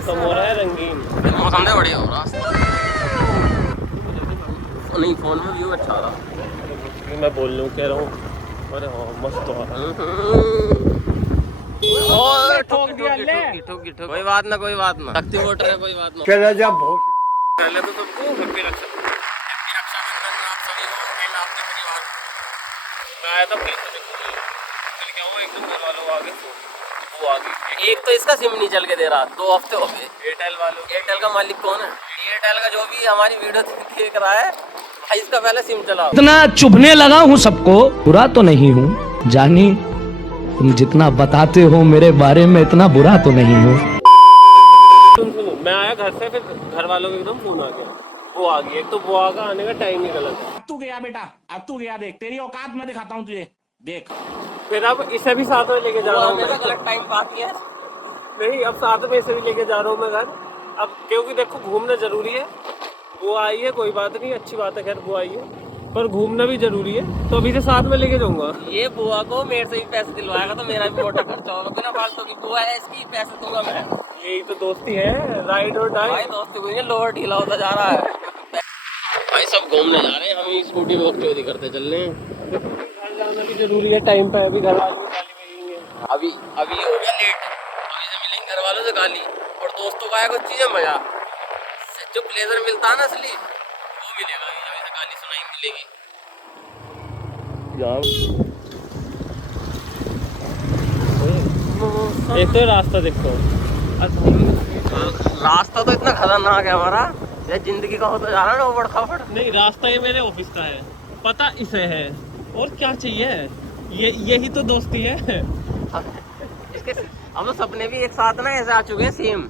मौसम हो रहा है रंगीन। मौसम तो बढ़िया हो रहा नहीं, फोन में व्यू अच्छा आ रहा। मैं बोल लूँ कह रहा हूँ, अरे हाँ मस्त हो रहा है। कोई बात ना, कोई बात ना, शक्ति वोटर है, कोई बात ना। चला जा बहुत। पहले तो सबको हैप्पी रक्षाबंधन आप सभी को, आपके परिवार मैं आया था फिर क्या हुआ, एकदम घर वालों आ गए, वो आ गई। एक तो इसका सिम नहीं चल के दे रहा, 2 हफ्ते हो गए। एयरटेल वालों, एयरटेल का मालिक कौन है? एयरटेल का जो भी हमारी वीडियो देख रहा है भाई, इसका पहले सिम चलाओ। इतना चुभने लगा हूँ सबको, बुरा तो नहीं हूँ जानी, तुम जितना बताते हो मेरे बारे में इतना बुरा तो नहीं हूँ। सुनो, मैं आया घर से, फिर घर वालों को एकदम फोन आ गया, वो आ गई। एक तो वो आगा आने का टाइम ही गलत है। अब तू गया बेटा, अब तू गया, देख तेरी औकात मैं दिखाता हूँ तुझे, देख। फिर अब इसे भी साथ में लेके जा रहा हूँ मैं। गलत टाइम पाती है। नहीं, अब साथ में इसे भी लेके जा रहा हूँ मैं घर, अब क्योंकि देखो घूमना जरूरी है। वो आई है, कोई बात नहीं, अच्छी बात है, खैर वो आई है, पर घूमना भी जरूरी है, तो अभी से साथ में लेके जाऊंगा। ये बुआ को मेरे से ही पैसे दिलवाएगा तो मेरा भी मोटा खर्चा होगा, बिना फालतू की बुआ है, इसकी पैसे दूंगा मैं। यही तो दोस्ती है, राइड और डाई। भाई दोस्ती कोई नहीं, लोअर ढीला होता जा रहा है। भाई सब घूमने जा रहे हैं, हम ही स्कूटी पे बकचोदी करते चल रहे हैं। घर जाना भी जरूरी है टाइम पे, अभी घर वाले गाली मिलेंगे। अभी हो गया लेट, अभी से मिलेंगे घर वालों से गाली, और दोस्तों का कुछ चीजें मजा, जो प्लेजर मिलता है ना असली, वो मिलेगा अभी, जब इसे गाली सुनाई मिलेगी। एक तो रास्ता देखो, रास्ता तो इतना खतरनाक है हमारा, ये जिंदगी का होता जा रहा है ना उबड़ खाबड़। नहीं, रास्ता ये मेरे ऑफिस का है, पता इसे है, और क्या चाहिए, यही तो दोस्ती है। इसके हम तो सपने भी एक साथ ना ऐसे आ चुके हैं, सेम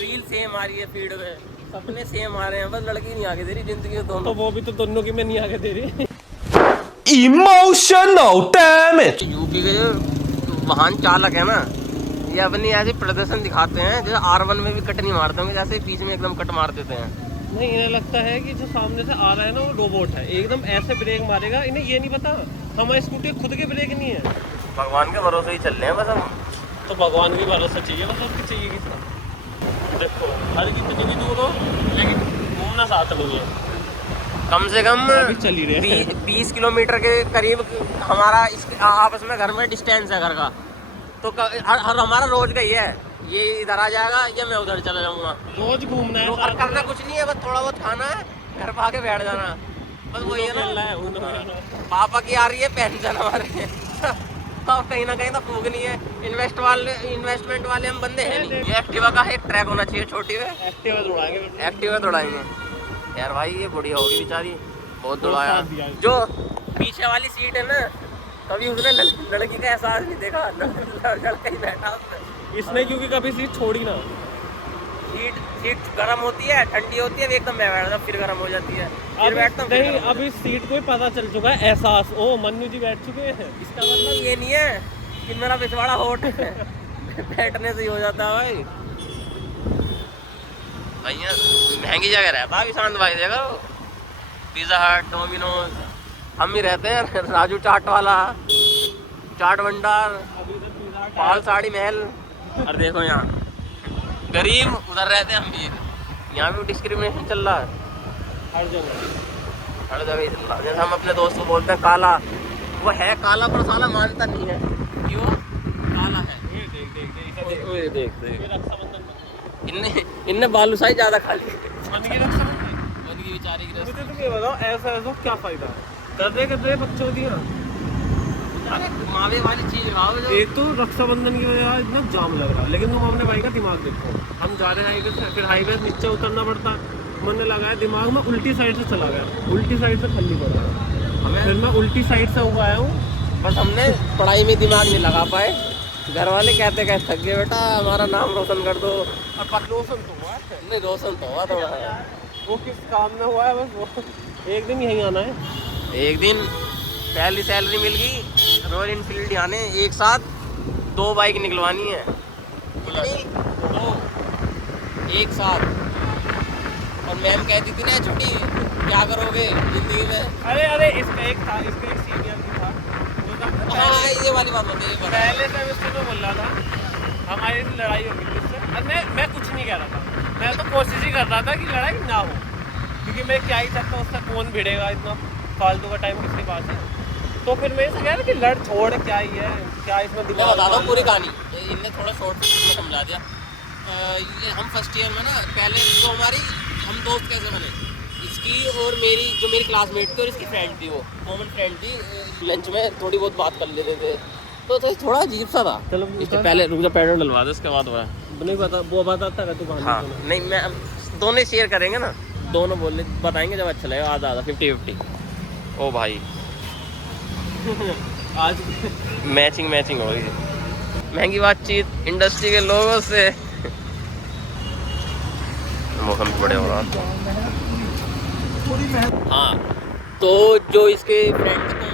रील सेम आ रही है फीड में, सपने सेम आ रहे हैं, बस लड़की नहीं आगे दे रही जिंदगी में दोनों। तो वो भी तो दोनों की मैं नहीं आगे दे रही। Emotional damage. यूपी के जो वाहन चालक है ना, ये अपनी ऐसी प्रदर्शन दिखाते हैं जैसे R1 में भी कट नहीं मारते होंगे, जैसे बीच में एकदम कट मार देते हैं। नहीं, इन्हें लगता है कि जो सामने से आ रहा है ना वो रोबोट है, एकदम ऐसे ब्रेक मारेगा, इन्हें ये नहीं पता हमारी स्कूटी खुद के ब्रेक नहीं है। भगवान के भरोसे ही चल रहे हैं बस हम। तो भगवान की भरोसा चाहिए, बस और चाहिए कितना। देखो हर कितनी भी दूर हो, लेकिन घूमना साथ नहीं है। कम से कम अभी चल ही रहे हैं। 20 किलोमीटर के करीब हमारा आपस में घर में डिस्टेंस है घर का, तो हर हमारा रोज का ही है, ये इधर आ जाएगा या मैं उधर चला जाऊंगा। रोज घूमना है, और करना कुछ नहीं है, बस थोड़ा बहुत खाना है, घर पे आके बैठ जाना, बस वही है ना। पापा की आ रही है पेंशन हमारे अब कहीं ना कहीं तो फूकनी है। इन्वेस्टमेंट वाले हम बंदे हैं नहीं। ये एक्टिवा का एक ट्रैक होना चाहिए, छोटी में एक्टिवा दौड़ाएंगे यार। भाई ये बुढ़िया होगी बेचारी, बहुत दौड़ाया। जो पीछे वाली सीट है ना, कभी उसने लड़की का एहसास नहीं देखा, लड़का ही बैठा उसने। इसने क्योंकि कभी सीट छोड़ी ना। सीट गर्म होती है, ठंडी होती है, एकदम मैं बैठता फिर गर्म हो जाती है, फिर बैठता हूँ। नहीं, अभी सीट को ही पता चल चुका है, एहसास। ओ मन्नू जी बैठ चुके हैं। इसका मतलब ये नहीं है कि मेरा पिछवाड़ा होट है बैठने से ही हो जाता है भाई। भैया महंगी जगह रहता है शांत भाई, देखो पिज़्ज़ा हट, डोमिनोज, हम ही रहते हैं, राजू चाट वाला, चाट भंडार, पाल साड़ी महल। और देखो यहाँ गरीब उधर रहते हैं अमीर, यहाँ भी डिस्क्रिमिनेशन चल रहा है हर जगह ही चल रहा है। जैसे हम अपने दोस्त को बोलते हैं काला, वो है काला पर साला मानता नहीं है, क्यों काला है। देख इनने बालूशाही ज्यादा खा ली, रक्षाबंधन बेचारी की। मुझे तुम ये बताओ, ऐसा क्या फायदा करते बच्चों दिया। अरे मावे वाली चीज खाओ जो। एक तो रक्षाबंधन की वजह से इतना जाम लग रहा है, लेकिन तुम अपने भाई का दिमाग देखो, हम जा रहे हैं हाईवे से, फिर हाईवे से नीचे उतरना पड़ता, मैंने लगाया दिमाग में, उल्टी साइड से चला गया, उल्टी साइड से खल्ली पड़ रहा, फिर मैं उल्टी साइड से हुआ आया हूँ। बस हमने पढ़ाई में दिमाग नहीं लगा पाए, घर वाले कहते थक गए बेटा हमारा नाम रोशन कर दो। अब रोशन तो हुआ है, नहीं रोशन तो हुआ थोड़ा, वो किस काम में हुआ है, बस वो एक दिन यहीं आना है। एक दिन पहली सैलरी मिल गई, रॉयल इनफील्ड आने एक साथ 2 बाइक निकलवानी है, दो एक साथ। और मैम कहती थी ना छुट्टी क्या करोगे जिंदगी में। अरे इसका एक सीनियर भी था, हाँ ये वाली बात होती है। पहले सेमेस्टर में बोल रहा था हमारी लड़ाई हो गई उससे। और मैं कुछ नहीं कह रहा था, मैं तो कोशिश ही कर रहा था कि लड़ाई ना हो, क्योंकि मैं क्या ही सकता, उससे कौन भिड़ेगा, इतना फालतू का टाइम किसके पास है। तो फिर मैं इसे कह रहा कि लड़ छोड़, क्या ही है, क्या इसमें मैं दिमाग बताता हूँ पूरी कहानी, इनने थोड़ा शॉर्ट में समझा दिया। ये हम फर्स्ट ईयर में ना पहले तो हम दोस्त कैसे बने, इसकी और मेरी जो मेरी क्लासमेट थी और इसकी फ्रेंड थी, वो कॉमन फ्रेंड थी, लंच में थोड़ी बहुत बात कर लेते थे, तो थोड़ा अजीब सा था। चलो इसके पहले रुक जा, पेट्रोल डलवा दे, उसके बाद हुआ नहीं पता, वो बताता है तू कहानी। हाँ नहीं, मैं दोनों शेयर करेंगे ना, दोनों बोले बताएंगे जब अच्छा लगेगा, आधा 50-50। ओ भाई आज मैचिंग हो रही है, महंगी बातचीत इंडस्ट्री के लोगों से। मौसम बड़े हो रहा। हाँ तो जो इसके फ्रेंड थे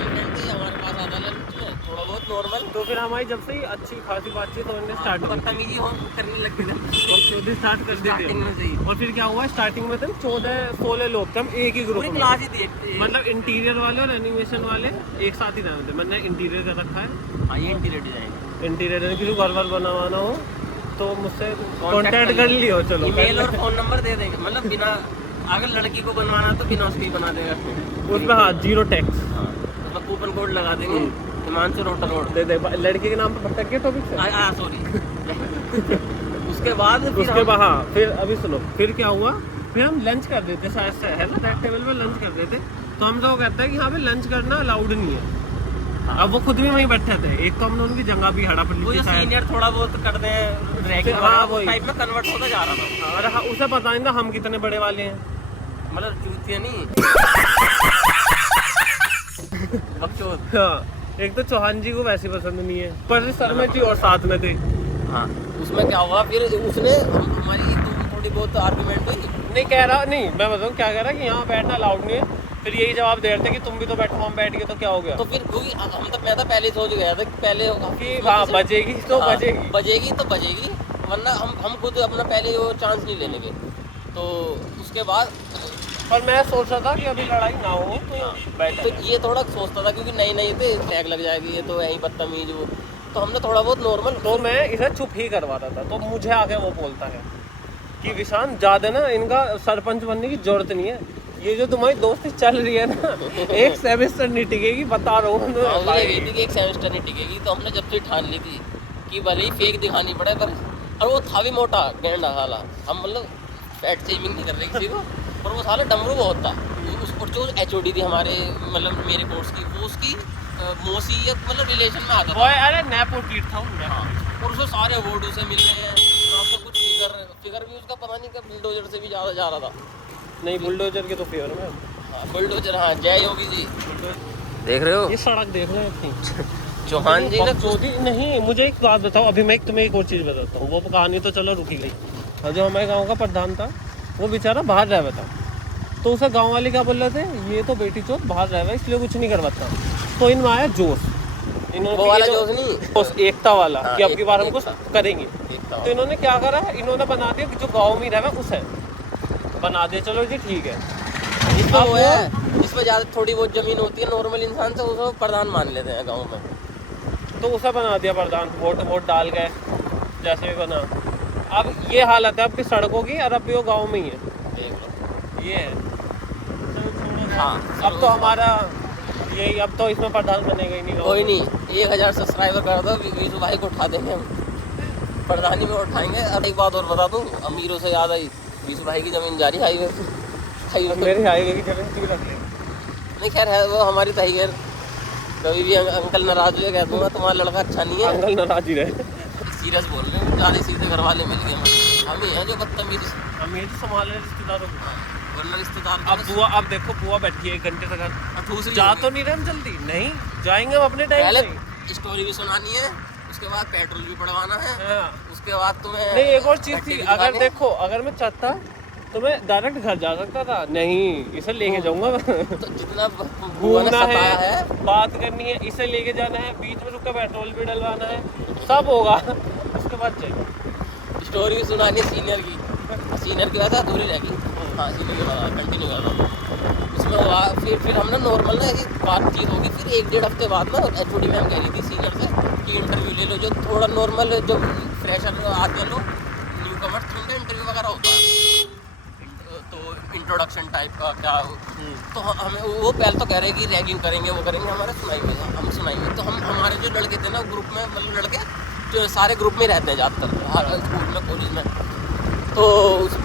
हमारे पास आधा लंच में थोड़ा बहुत नॉर्मल, तो फिर हमारी जब से ही अच्छी खासी बातचीत होने स्टार्ट हुई, बदतमीजी हम करने लग गए थे और चौधरी स्टार्ट कर दी स्टार्टिंग में से ही। और फिर क्या हुआ, स्टार्टिंग में थे 14-16 लोग थे हम एक ही ग्रुप पूरी में, क्लास ही थी, मतलब इंटीरियर वाले और एनिमेशन वाले एक साथ ही रहते थे। मैंने इंटीरियर कर रखा है, हाँ ये इंटीरियर डिजाइन, इंटीरियर किसी को घर वर बनवाना हो तो मुझसे कांटेक्ट कर लियो। चलो ईमेल और फोन नंबर दे देंगे, मतलब बिना, अगर लड़की को बनवाना तो बिना उसके ही बना देगा उसमें। हाँ 0 टैक्स, उसमें कूपन कोड लगा देंगे, हिमांशु रोटर रोड दे दे लड़के के नाम पर भटक गया टॉपिक से। सॉरी। उसके बाद उसके बाद हाँ फिर अभी सुनो, फिर क्या हुआ, फिर हम लंच कर देते शायद से, है ना, रेड टेबल पे लंच कर देते। तो हम तो कहता है कि यहाँ पे लंच करना अलाउड नहीं है। अब वो खुद भी वहीं बैठे थे, एक तो हमने उनकी जगह भी हड़ा वो जो सीनियर थोड़ा बहुत कर दे रैगिंग वाला टाइप में कन्वर्ट होता जा रहा था। और हाँ, उसे पता नहीं था हम कितने बड़े वाले हैं, मतलब जूतियाँ नहीं बकचोद। हाँ एक तो चौहान जी को वैसे पसंद नहीं है, पर सर में थी और साथ में थे। हाँ उसमें क्या हुआ फिर, उसने हमारी थोड़ी बहुत आर्गुमेंट हुई, नहीं कह रहा, नहीं मैं बताऊँ क्या कह रहा कि यहाँ बैठना अलाउड नहीं है। फिर यही जवाब दे रहे थे कि तुम भी तो बैठो, हम बैठ गए तो क्या हो गया। तो फिर क्योंकि मैं तो पहले सोच गया था कि पहले कि हाँ बजेगी तो हाँ, बजेगी तो बजेगी, वरना हम खुद अपना पहले वो चांस नहीं लेने के। तो उसके बाद पर मैं सोच रहा था कि अभी लड़ाई ना हो तो बैठा तो ये थोड़ा सोचता था, क्योंकि नई थे, टैग लग जाएगी, ये तो यही बदतमीज वो, तो हमने थोड़ा बहुत नॉर्मल, तो मैं इसे चुप ही करवा रहा था। तो मुझे आगे वो बोलता है कि विशान ज़्यादा ना इनका सरपंच बनने की जरूरत नहीं है, ये जो तुम्हारी दोस्ती चल रही है ना एक सेमेस्टर नहीं टिकेगी, बता रहा हूँ। एक सेमेस्टर नहीं टिकेगी। तो हमने जब से ठान ली थी कि भले ही फेक दिखानी पड़े, पर और वो था भी मोटा गेंडा साला, हम मतलब फैट शेमिंग नहीं कर रहे किसी को, और वो साला डमरू बहुत था। और जो HOD थी हमारे मतलब मेरे कोर्स की, वो उसकी मौसी या मतलब रिलेशन में आता था। अरे नेपोटिट था हाँ, और उसको सारे अवार्ड उसे मिल रहे हैं, तो कुछ फिगर भी उसका पता नहीं कब बुलडोजर से भी ज़्यादा जा रहा था। नहीं बुलडोजर के तो फेवर में, हाँ बुलडोजर, हाँ जय योगी जी देख रहे हो, ये सड़क देख रहे हैं चौहान जी ने चौधरी। नहीं मुझे एक बात बताओ, अभी मैं तुम्हें एक और चीज़ बताता हूँ, वो कहानी तो चलो रुकी गई। और जो हमारे गांव का प्रधान था वो बेचारा बाहर रह था, तो उसे गांव वाले क्या बोल रहे थे, ये तो बेटी चोट बाहर रह इसलिए कुछ नहीं करवाता। तो इनमें आया जोश, इन्होंने वो वाला जोश नहीं, जोश एकता वाला, हाँ, कि अब की बार हम कुछ एकता करेंगे। तो इन्होंने क्या करा, इन्होंने बना दिया कि जो गाँव में रहे उसे बना दिया, चलो जी ठीक है। इसमें वो है, इसमें ज़्यादा थोड़ी बहुत ज़मीन होती है नॉर्मल इंसान से, उसको प्रधान मान लेते हैं गाँव में, तो उसे बना दिया प्रधान, वोट डाल गए जैसे भी बना। अब ये हालत है अब की सड़कों की, और अब भी वो गाँव में ही है, देख लो। ये है। हाँ अब तो हमारा यही, अब तो इसमें प्रधान बनेगा ही नहीं। कोई नहीं, 1000 सब्सक्राइबर कर दो, वीसु भाई को उठा देंगे हम, प्रधानी में उठाएंगे। अब एक बात और बता दूँ, अमीरों से याद आई, वीसु भाई की ज़मीन जारी हाईवे मेरी हाईवे की जमीन ठीक रख ले। नहीं खैर है वो हमारी तहरीर, कभी भी अंकल नाराज हुए कह दूँगा तुम्हारा लड़का अच्छा नहीं है, अंकल नाराज ही रहे। सीरियस बोल रहे हैं, ज़्यादा सीधे घर वाले मिल गए, हम ही हैं जो बदतमीज, हमें तो संभाल रहे रिश्तेदारों को। वरना रिश्तेदार अब देखो बुआ बैठी है 1 घंटे तक, दूसरी जा तो नहीं रहे हम जल्दी, नहीं जाएंगे हम अपने टाइम पहले से। स्टोरी भी सुनानी है, उसके बाद पेट्रोल भी पड़वाना है, हाँ। उसके बाद तुम्हें नहीं एक और चीज़ थी, अगर देखो अगर मैं चाहता तो मैं डायरेक्ट घर जा सकता था, नहीं इसे लेके जाऊंगा। तो जितना घूमना है, बात करनी है, इसे लेके जाना है, बीच में रुक कर पेट्रोल भी डलवाना है, सब होगा। उसके बाद चाहिए स्टोरी भी सुनानी है सीनियर की, सीनियर की वजह अधूरी रहेगी। हाँ सीनियर की बात कंटिन्यू कर रहा हूँ। उसमें हुआ फिर हमने नॉर्मल ना ऐसी बातचीत होगी, फिर 1-1.5 हफ्ते बाद ना HOD मैम कह रही थी सीनियर से कि इंटरव्यू ले लो, जो थोड़ा नॉर्मल जो फ्रेशर आते हैं लोग न्यू कमर्स, तो उनका इंटरव्यू वगैरह होता है, तो इंट्रोडक्शन टाइप का क्या, तो हमें वो पहले तो कह रहे हैं कि रैगिंग करेंगे, वो करेंगे, हमारे सुनाएंगे, हम सुनाएंगे। तो हमारे जो लड़के थे ना ग्रुप में, मतलब लड़के जो सारे ग्रुप में रहते हैं ज़्यादातर हर स्कूल में, कॉलेज में, तो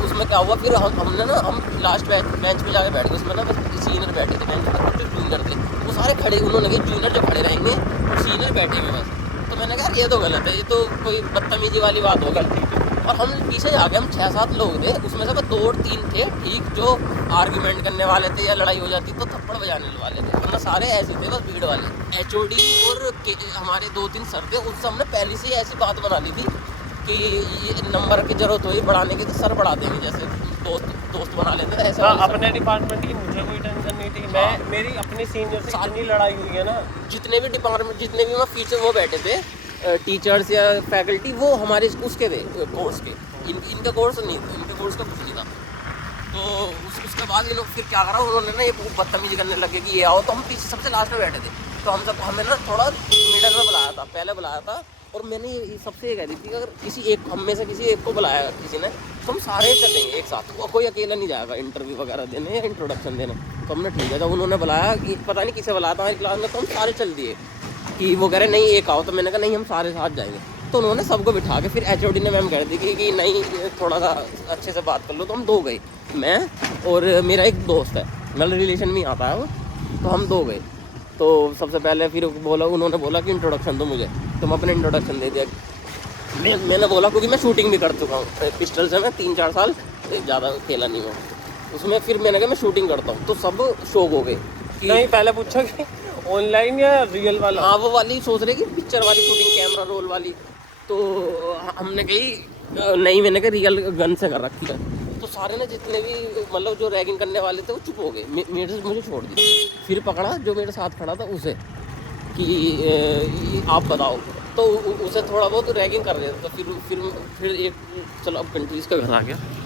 उसमें क्या हुआ, फिर हमने ना हम लास्ट बेंच पे जाके बैठ गए। उसमें ना बस सीनियर बैठे थे बेंच पर, कुछ जूनियर थे, वो सारे खड़े, उन्होंने कहा जूनियर जो खड़े रहेंगे और सीनियर बैठे हुए बस। तो मैंने कहा ये तो गलत है, ये तो कोई बदतमीजी वाली बात हो गई। और हम पीछे जाके हम 6-7 लोग थे, उसमें से बस 2-3 थे ठीक, जो आर्ग्यूमेंट करने वाले थे या लड़ाई हो जाती तो थप्पड़ बजाने वाले थे, वरना सारे ऐसे थे बस भीड़ वाले। HOD और हमारे 2-3 सर थे, उससे हमने पहले से ही ऐसी बात बना ली थी कि ये नंबर की जरूरत हुई बढ़ाने की तो सर बढ़ा देंगे, जैसे दोस्त बना लेते थे ऐसे। अपने डिपार्टमेंट की मुझे कोई टेंशन नहीं थी, मैं मेरी अपनी सीनियर से इतनी लड़ाई हुई है ना, जितने भी डिपार्टमेंट, जितने भी वहाँ फीचर वो बैठे थे टीचर्स या फैकल्टी, वो हमारे उसके थे कोर्स के, इनका कोर्स नहीं था, इनके कोर्स का कुछ नहीं था। तो उसके बाद ये लोग फिर क्या करा, उन्होंने ना ये बदतमीजी करने लगे कि ये आओ, तो हम पीछे सबसे लास्ट में बैठे थे, तो हमें ना थोड़ा मिडल में बुलाया था, पहले बुलाया था। और मैंने ये सबसे ये कह दी थी कि अगर हम में से किसी एक को बुलाया किसी ने, तो हम सारे चलेंगे एक साथ, कोई अकेला नहीं जाएगा इंटरव्यू वगैरह देने या इंट्रोडक्शन देने। तो हमने ठीक है, जब उन्होंने बुलाया कि पता नहीं किसे बुलाया था हमारी क्लास में, तो हम सारे चल दिए कि वो कह रहे नहीं एक आओ, तो मैंने कहा नहीं हम सारे साथ जाएंगे। तो उन्होंने सबको बिठा के फिर HOD ने मैम कह दी कि नहीं थोड़ा सा अच्छे से बात कर लो। तो हम 2 गए, मैं और मेरा एक दोस्त है, मतलब रिलेशन में आता है वो, तो हम 2 गए। तो सबसे पहले फिर उन्होंने बोला कि इंट्रोडक्शन दो मुझे, तो मैं अपने इंट्रोडक्शन दे दिया। मैंने बोला क्योंकि मैं शूटिंग भी कर चुका हूँ पिस्टल से, मैं 3-4 साल ज़्यादा खेला नहीं हूँ उसमें। फिर मैंने कहा मैं शूटिंग करता हूँ, तो सब शौक हो गए। नहीं पहले पूछा कि ऑनलाइन या रियल वाला? हाँ वो वाली सोच रहे कि पिक्चर वाली शूटिंग, कैमरा रोल वाली। तो हमने कही नहीं, मैंने कहा रियल गन से कर रखी है। तो सारे ने जितने भी मतलब जो रैगिंग करने वाले थे वो चुप हो गए, मुझे छोड़ दिया। फिर पकड़ा जो मेरे साथ खड़ा था उसे कि आप बताओ, तो उसे थोड़ा बहुत रैगिंग कर रहे थे। तो फिर एक चलो अब कंट्रीज़ का घर आ गया।